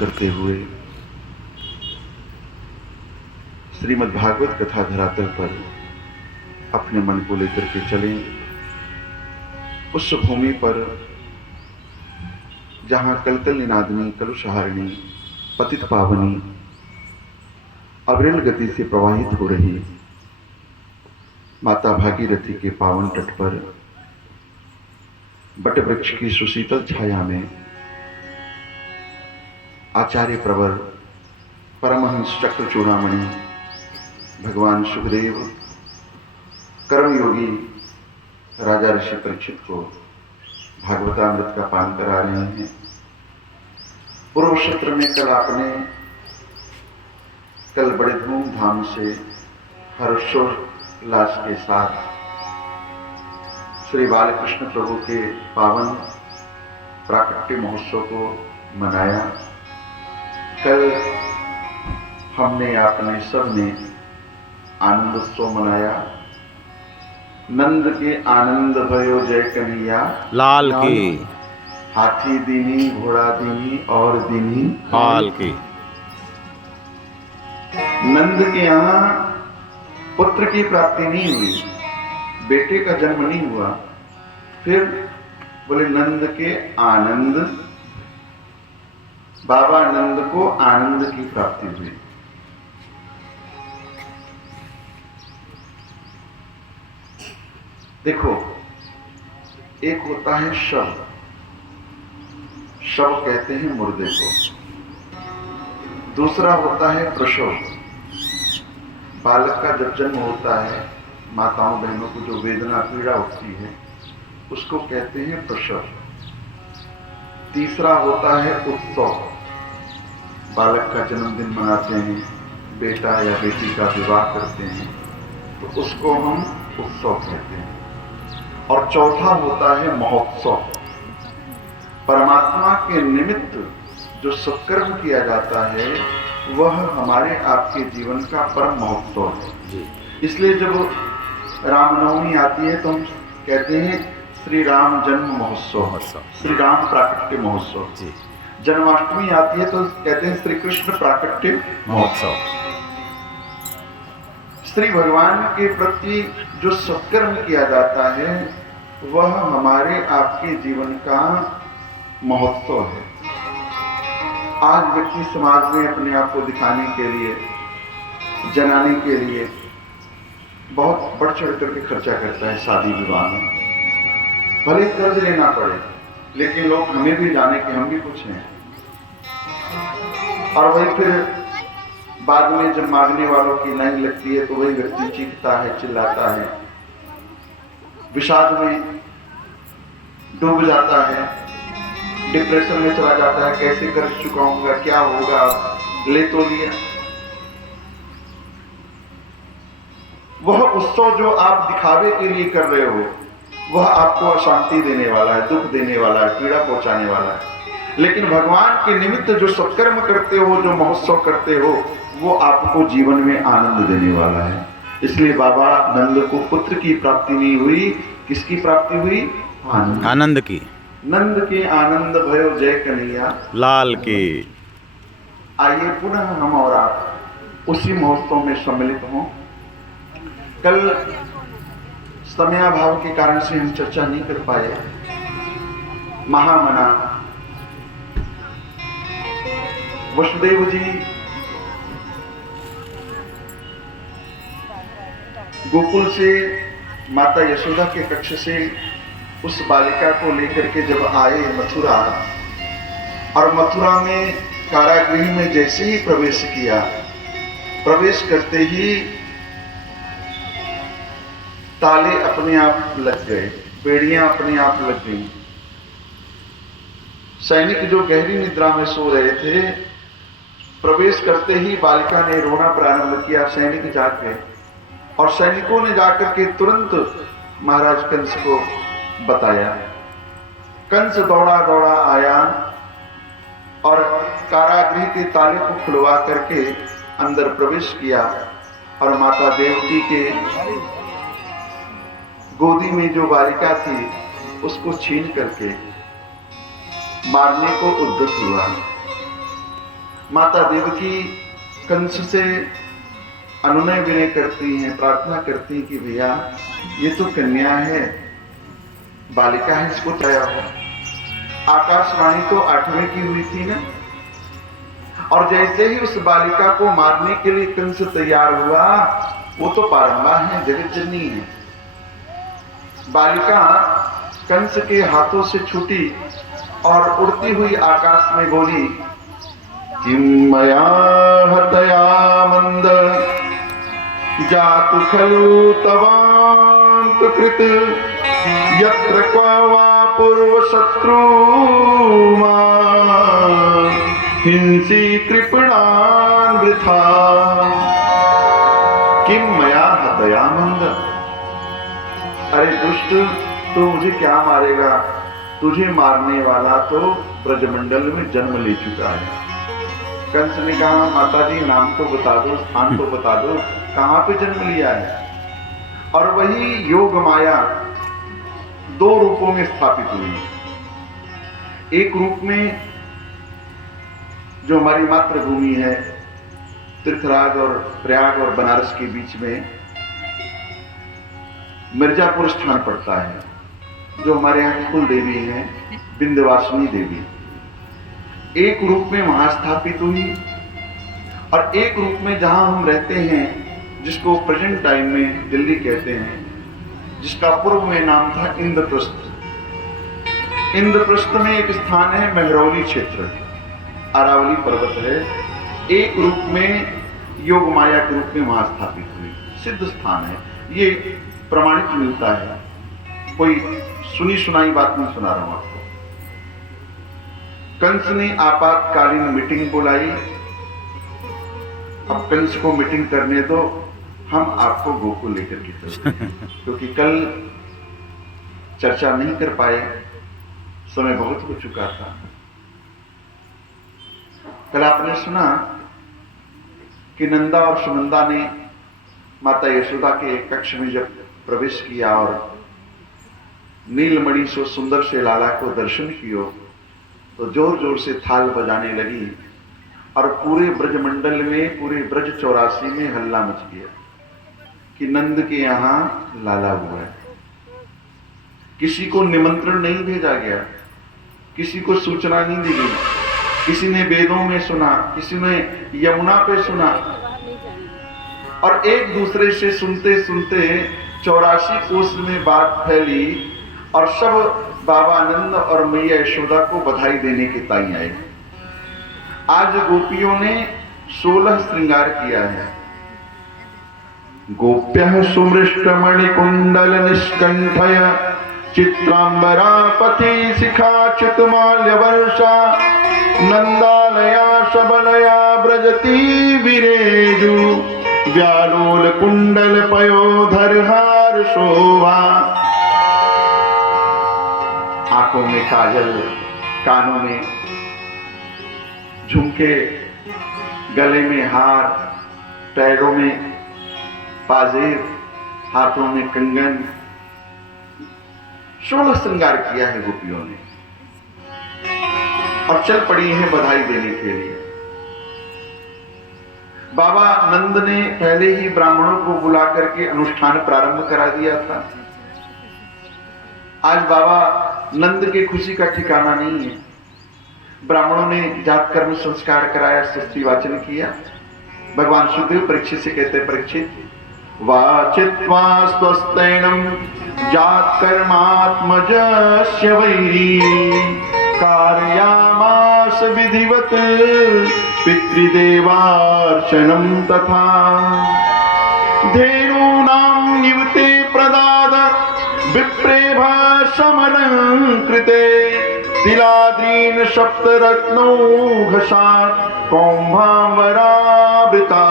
करते हुए श्रीमद् भागवत कथा धरातल पर अपने मन को लेकर के चलें, उस भूमि पर जहां कलकल निनादनी कलुषहारिणी पतित पावनी अविरल गति से प्रवाहित हो रही माता भागीरथी के पावन तट पर बट वृक्ष की सुशीतल छाया में आचार्य प्रवर परमहंस चक्र चूड़ामणि भगवान सुखदेव कर्मयोगी राजा ऋषि परीक्षित को भागवतामृत का पान करा रहे हैं। पूर्व क्षेत्र में कल बड़े धूमधाम से हर्षोल्लास के साथ श्री बालकृष्ण प्रभु के पावन प्राकट्य महोत्सव को मनाया। कल हमने आपने सब ने आनंदोत्सव मनाया। नंद के आनंद भयो जय कन्हैया लाल की, हाथी दीनी घोड़ा दीनी और दीनी हाल की। नंद के यहाँ पुत्र की प्राप्ति नहीं हुई, बेटे का जन्म नहीं हुआ, फिर बोले नंद के आनंद, बाबा नंद को आनंद की प्राप्ति हुई। देखो, एक होता है शव, शव कहते हैं मुर्दे को। दूसरा होता है प्रसव, बालक का जब जन्म होता है, माताओं बहनों को जो वेदना पीड़ा होती है उसको कहते हैं प्रसव। तीसरा होता है उत्सव, बालक का जन्मदिन मनाते हैं, बेटा या बेटी का विवाह करते हैं तो उसको हम उत्सव कहते हैं। और चौथा होता है महोत्सव, परमात्मा के निमित्त जो सत्कर्म किया जाता है वह हमारे आपके जीवन का परम महोत्सव है। इसलिए जब रामनवमी आती है तो हम कहते हैं श्री राम जन्म महोत्सव, श्री राम प्राकट्य महोत्सव। जन्माष्टमी आती है तो कहते हैं श्री कृष्ण प्राकट्य महोत्सव। श्री भगवान के प्रति जो सत्कर्म किया जाता है वह हमारे आपके जीवन का महोत्सव है। आज व्यक्ति समाज में अपने आप को दिखाने के लिए, जनाने के लिए बहुत बढ़ चढ़ करके खर्चा करता है शादी विवाह में। भले कर्ज लेना पड़े लेकिन लोग हमें भी जाने कि हम भी कुछ हैं। और वही फिर बाद में जब मांगने वालों की लाइन लगती है तो वही व्यक्ति चीखता है, चिल्लाता है, विषाद में डूब जाता है, डिप्रेशन में चला जाता है, कैसे कर चुकाऊंगा, क्या होगा, ले तो लिया। वह उत्सव जो आप दिखावे के लिए कर रहे हो वह आपको अशांति देने वाला है, दुख देने वाला है, पीड़ा पहुंचाने वाला है। लेकिन भगवान के निमित्त जो सत्कर्म करते हो, जो महोत्सव करते हो, वो आपको जीवन में आनंद देने वाला है। इसलिए बाबा नंद को पुत्र की प्राप्ति नहीं हुई, किसकी प्राप्ति हुई? आनंद की। नंद के आनंद भयो जय कन्हैया लाल की। आइए पुनः हम और आप उसी महोत्सव में सम्मिलित हों। कल समयाभाव के कारण से हम चर्चा नहीं कर पाए। महामना वसुदेव जी गोकुल से माता यशोदा के कक्ष से उस बालिका को लेकर के जब आए मथुरा, और मथुरा में कारागृह में जैसे ही प्रवेश किया, प्रवेश करते ही ताले अपने आप लग गए, बेड़ियां अपने आप लग गई। सैनिक जो गहरी निद्रा में सो रहे थे, प्रवेश करते ही बालिका ने रोना प्रारंभ किया। सैनिक जाग गए और सैनिकों ने जाकर के तुरंत महाराज कंस को बताया। कंस दौड़ा दौड़ा आया और कारागृह के ताले को खुलवा करके अंदर प्रवेश किया और माता देवकी के गोदी में जो बालिका थी उसको छीन करके मारने को उद्यत हुआ। माता देवकी कंस से अनुनय विनय करती हैं, प्रार्थना करती हैं कि भैया ये तो कन्या है, बालिका है, इसको तया हो। आकाशवाणी तो 8वें की हुई थी ना, और जैसे ही उस बालिका को मारने के लिए कंस तैयार हुआ, वो तो बारंबार है, जगत जननी है। बालिका कंस के हाथों से छूटी और उड़ती हुई आकाश में बोली, किम मया हतया मंद जातु खलु तवांत कृत यत्र क्व वा पूर्व शत्रु हिंसी कृपणान वृथा। किम मया हतया मंद, अरे दुष्ट, तो मुझे क्या मारेगा? तुझे मारने वाला तो ब्रजमंडल में जन्म ले चुका है। कंस ने कहा, माता जी नाम तो बता दो, स्थान तो बता दो, कहां पे जन्म लिया है? और वही योग माया 2 रूपों में स्थापित हुई। एक रूप में जो हमारी मातृभूमि है, तीर्थराज और प्रयाग और बनारस के बीच में मिर्जापुर स्थान पड़ता है, जो हमारे यहाँ कुल देवी है विंध्यवासिनी देवी। एक रूप में वहां स्थापित हुई, और एक रूप में जहां हम रहते हैं, जिसको प्रेजेंट टाइम में दिल्ली कहते हैं, जिसका पूर्व में नाम था इंद्रप्रस्थ। इंद्रप्रस्थ में एक स्थान है महरौली क्षेत्र, अरावली पर्वत है। एक रूप में योग माया के रूप में वहां स्थापित हुई, सिद्ध स्थान है। ये प्रमाणित मिलता है, कोई सुनी सुनाई बात नहीं सुना रहा हूं आपको। कंस ने आपातकालीन मीटिंग बुलाई। अब कंस को मीटिंग करने दो, हम आपको गोकुल लेकर के चलते हैं, क्योंकि कल चर्चा नहीं कर पाए, समय बहुत हो चुका था। कल आपने सुना कि नंदा और सुनंदा ने माता यशोदा के कक्ष में जब प्रवेश किया और नीलमणि सो सुंदर से लाला को दर्शन कियो, तो जोर जोर से थाल बजाने लगी, और पूरे ब्रजमंडल में, पूरे ब्रज 84 में हल्ला मच गया कि नंद के यहां लाला हुआ है। किसी को निमंत्रण नहीं भेजा गया, किसी को सूचना नहीं दी गई, किसी ने वेदों में सुना, किसी ने यमुना पे सुना, और एक दूसरे से सुनते सुनते 84 कोस में बात फैली, और सब बाबा आनंद और मैया यशोदा को बधाई देने के ताई आए। आज गोपियों ने 16 श्रृंगार किया है। गोप्यः सुमृष्टमणिकुंडल निष्कंठय चित्रांबरा पति शिखा चितमाल्यवर्षा नंदालया शबलया ब्रजती विरेजु व्यालोल कुंडल पयोधरहार शोभा। आंखों में काजल, कानों में झुमके, गले में हार, पैरों में पाजेब, हाथों में कंगन, 16 श्रृंगार किया है गोपियों ने, और चल पड़ी है बधाई देने के लिए। बाबा नंद ने पहले ही ब्राह्मणों को बुला करके अनुष्ठान प्रारंभ करा दिया था। आज बाबा नंद के खुशी का ठिकाना नहीं है। ब्राह्मणों ने जात कर्म संस्कार कराया, स्तुति वाचन किया। भगवान सुखदेव परीक्षित से कहते हैं, परीक्षित वाचित्वा स्वस्तैणं जात कर्मात्मजस्य वै कार्यामास विधिवत पितृदेवार्चनं तथा धेनूनां निवते प्रदाद विप्रेभा समलंकृते तिलाद्रीन सप्तरत्नौघसात् कौम्भावरावृता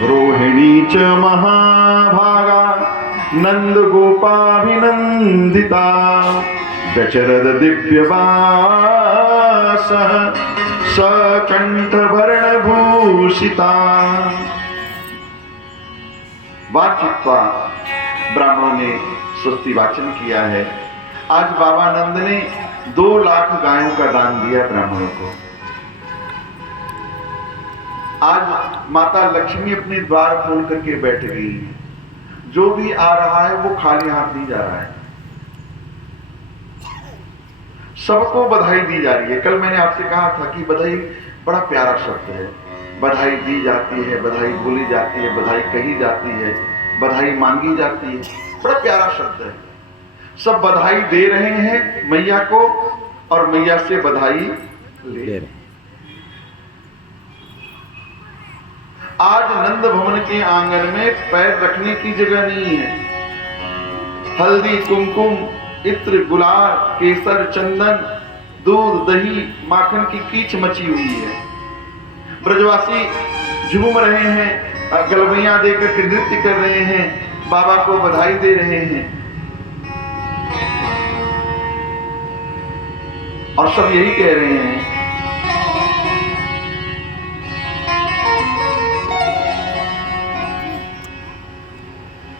रोहिणी च महाभागा नंद गोपाभिनंदिता व्यचरद दिव्यवास सकंठभरणभूषिता। वाचित्वा ब्राह्मणों ने स्तुति वाचन किया है। आज बाबा नंद ने 2 लाख गायों का दान दिया ब्राह्मणों को। आज माता लक्ष्मी अपने द्वार खोल करके बैठ गई है। जो भी आ रहा है वो खाली हाथ नहीं जा रहा है, सबको बधाई दी जा रही है। कल मैंने आपसे कहा था कि बधाई बड़ा प्यारा शब्द है। बधाई दी जाती है, बधाई बोली जाती है, बधाई कही जाती है, बधाई मांगी जाती है, बड़ा प्यारा शब्द है। सब बधाई दे रहे हैं मैया को और मैया से बधाई ले रहे हैं। आज नंद भवन के आंगन में पैर रखने की जगह नहीं है। हल्दी, कुमकुम, इत्र, गुलाल, केसर, चंदन, दूध, दही, माखन की कीच मची हुई है। ब्रजवासी झूम रहे हैं, गलबैयां देकर के नृत्य कर रहे हैं, बाबा को बधाई दे रहे हैं। और सब यही कह रहे हैं